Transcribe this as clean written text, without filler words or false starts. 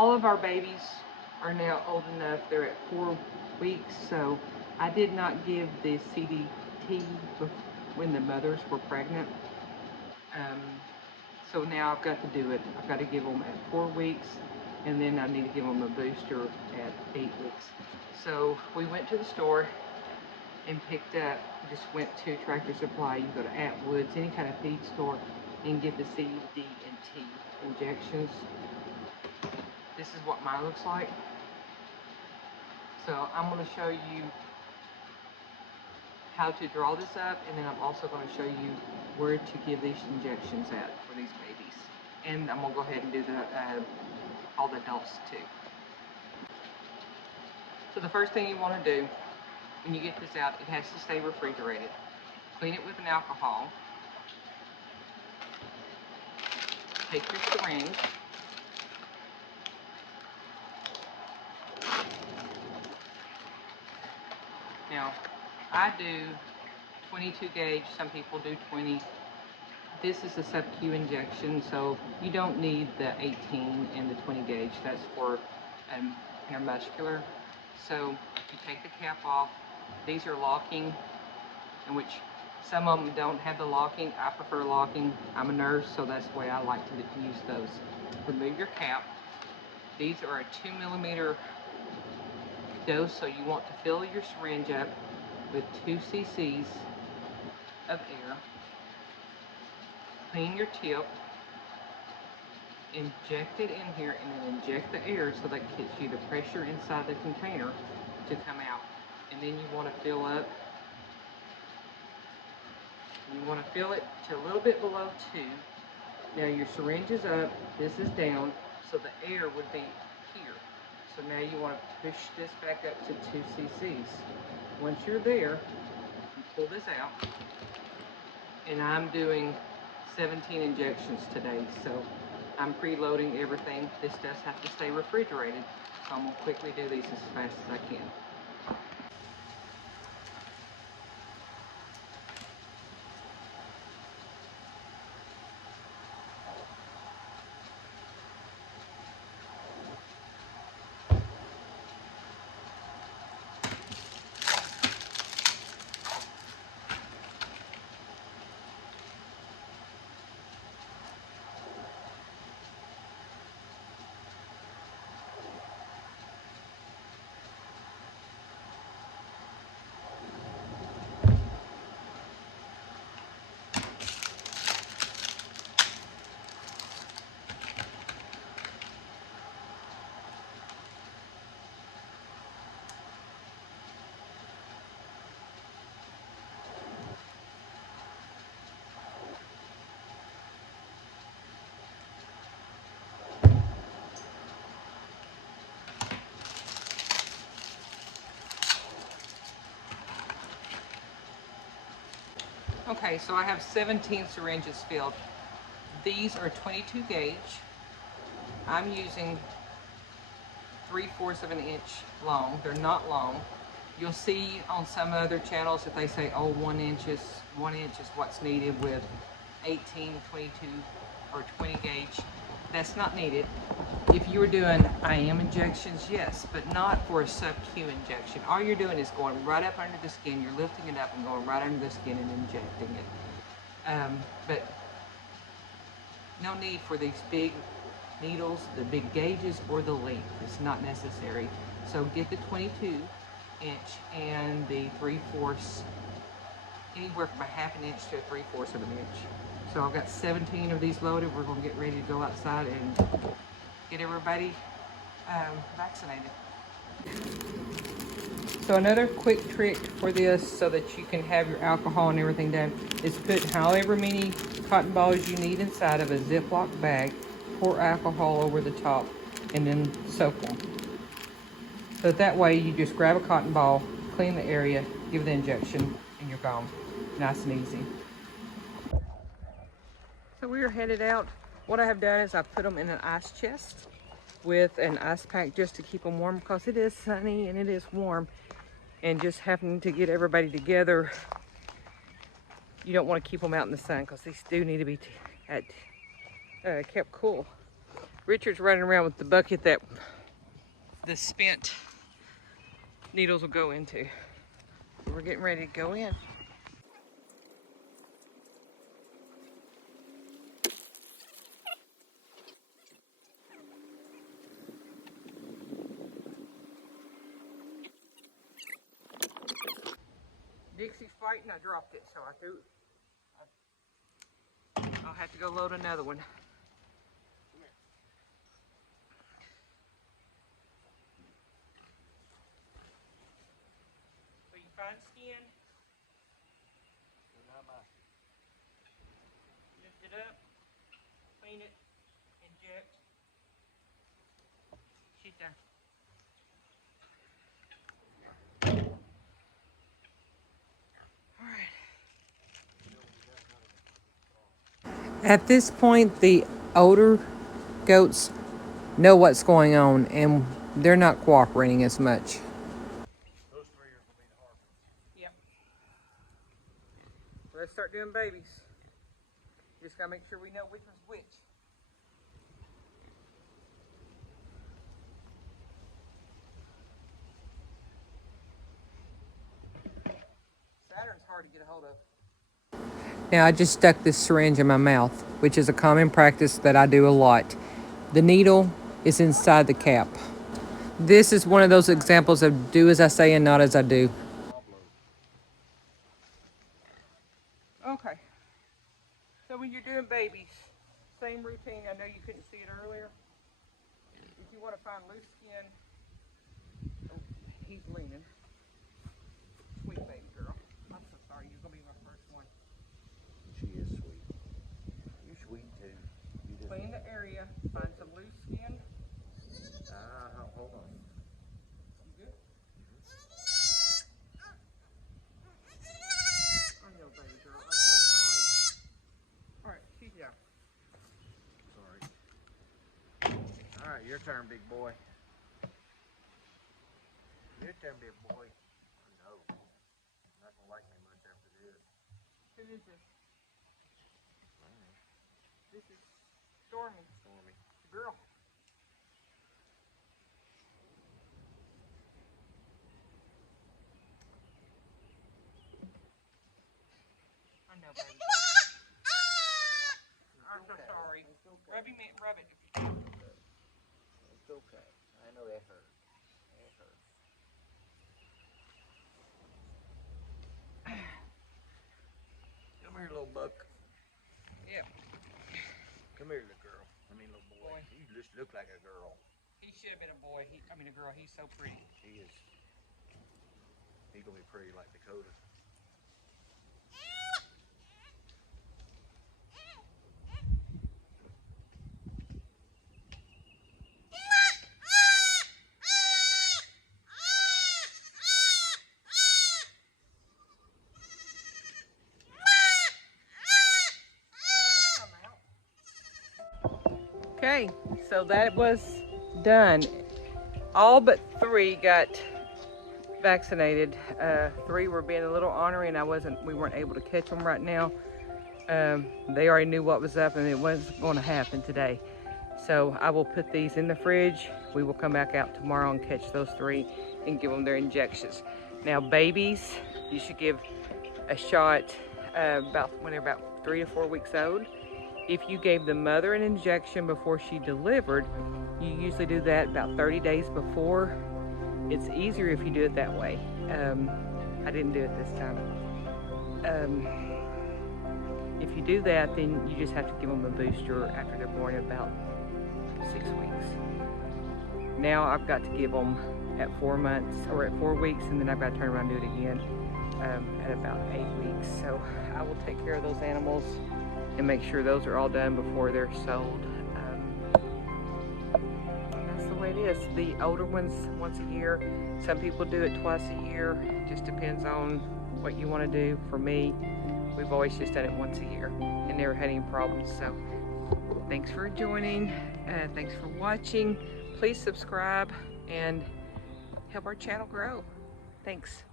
all of our babies are now old enough. They're at 4 weeks, so I did not give the CD&T when the mothers were pregnant. So now I've got to do it. I've got to give them at 4 weeks, and then I need to give them a booster at 8 weeks. So we went to the store and picked up, just went to Tractor Supply. You can go to Atwood's, any kind of feed store, and get the CD&T injections. This is what mine looks like. So I'm going to show you how to draw this up, and then I'm also going to show you where to give these injections at for these babies. And I'm going to go ahead and do all the adults too. So the first thing you want to do when you get this out, it has to stay refrigerated. Clean it with an alcohol. Take your syringe. Now, I do 22 gauge, some people do 20. This is a sub-Q injection, so you don't need the 18 and the 20 gauge. That's for intramuscular. So you take the cap off. These are locking, in which some of them don't have the locking. I prefer locking. I'm a nurse, so that's the way I like to use those. Remove your cap. These are a 2 millimeter dose, so you want to fill your syringe up with 2 cc's of air. Clean your tip, inject it in here, and then inject the air so that gets you the pressure inside the container to come out. And then you want to fill up. You want to fill it to a little bit below 2. Now your syringe is up, this is down, so the air would be here. So now you want to push this back up to 2 cc's. Once you're there, you pull this out, and I'm doing 17 injections today, so I'm preloading everything. This does have to stay refrigerated, so I'm going to quickly do these as fast as I can. Okay, so I have 17 syringes filled. These are 22 gauge. I'm using 3/4 of an inch long. They're not long. You'll see on some other channels that they say, oh, 1 inch is what's needed with 18, 22, or 20 gauge. That's not needed. If you were doing IM injections, yes, but not for a sub-Q injection. All you're doing is going right up under the skin. You're lifting it up and going right under the skin and injecting it. But no need for these big needles, the big gauges, or the length. It's not necessary. So get the 22 inch and the 3/4, anywhere from a 1/2 inch to a 3/4 of an inch. So I've got 17 of these loaded. We're going to get ready to go outside and get everybody vaccinated. So another quick trick for this, so that you can have your alcohol and everything done, is put however many cotton balls you need inside of a Ziploc bag, pour alcohol over the top, and then soak them. So that way you just grab a cotton ball, clean the area, give the injection, and you're gone. Nice and easy. So we are headed out. What I have done is I put them in an ice chest with an ice pack just to keep them warm, because it is sunny and it is warm, and just having to get everybody together, you don't want to keep them out in the sun, because these do need to be kept cool. Richard's running around with the bucket that the spent needles will go into. We're getting ready to go in. Dixie's fighting, I dropped it, so I threw it. I'll have to go load another one. So you find skin, lift it up, clean it, inject. She's done. At this point, the older goats know what's going on and they're not cooperating as much. Those three are going to be the hard ones. Yep. Let's start doing babies. Just gotta make sure we know which one's which. Saturn's hard to get a hold of. Now I just stuck this syringe in my mouth, which is a common practice that I do a lot. The needle is inside the cap. This is one of those examples of do as I say and not as I do. Okay. So when you're doing babies, same routine. I know you couldn't see it earlier. If you want to find loose skin, oh, he's leaning. Sweet baby girl. I'm so sorry. You're going to be my first one. She is sweet. You're sweet too. You Clean the area. Find some loose skin. Hold on. You good? I know, baby girl. I'm so sorry. All right, she's out. Sorry. All right, your turn, big boy. Your turn, big boy. No. You're not going to like me much after this. Who is this? This is Stormy. Stormy. Girl. I know, baby girl. I'm so sorry. It's okay. Rub it if you can. It's okay. I know that hurt. That hurt. Come here, little buck. Yeah. Come here, little girl. Little boy. You just look like a girl. He should have been a boy. A girl. He's so pretty. He is. He's going to be pretty like Dakota. Okay, so that was done. All but 3 got vaccinated. 3 were being a little ornery, and we weren't able to catch them right now. They already knew what was up, and it wasn't going to happen today. So I will put these in the fridge. We will come back out tomorrow and catch those 3 and give them their injections. Now, babies, you should give a shot when they're about 3 to 4 weeks old. If you gave the mother an injection before she delivered, you usually do that about 30 days before. It's easier if you do it that way. I didn't do it this time. If you do that, then you just have to give them a booster after they're born about 6 weeks. Now I've got to give them at 4 months or at 4 weeks, and then I've got to turn around and do it again at about 8 weeks. So I will take care of those animals and make sure those are all done before they're sold. That's the way it is. The older ones once a year. Some people do it twice a year. It just depends on what you want to do. For me, we've always just done it once a year and never had any problems. So thanks for joining. Thanks for watching. Please subscribe and help our channel grow. Thanks.